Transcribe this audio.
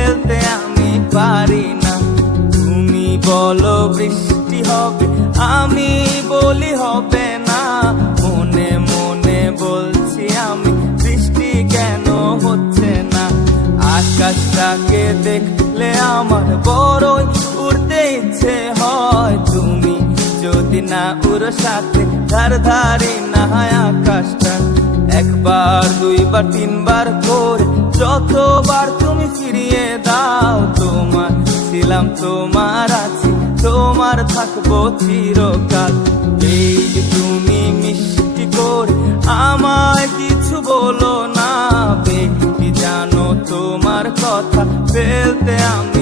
ফেলতে আমি পারি না। তুমি বলো বৃষ্টি হবে, আমি বলি হবে না। মনে মনে বলছি আমি, বৃষ্টি কেন হচ্ছে না? আকাশটাকে দেখলে আমার বড়ই উড়তে ইচ্ছে হয়। তুমি যদি না উড় সাথে, ধার ধারি না হয় আকাশটা। একবার, দুইবার, তিনবার করে যতবার তোমার আছি, তোমার থাকব চিরকাল। এই তুমি মিষ্টি করে আমায় কিছু বলো না বেটি জানো তোমার কথা, ফেলতে আমি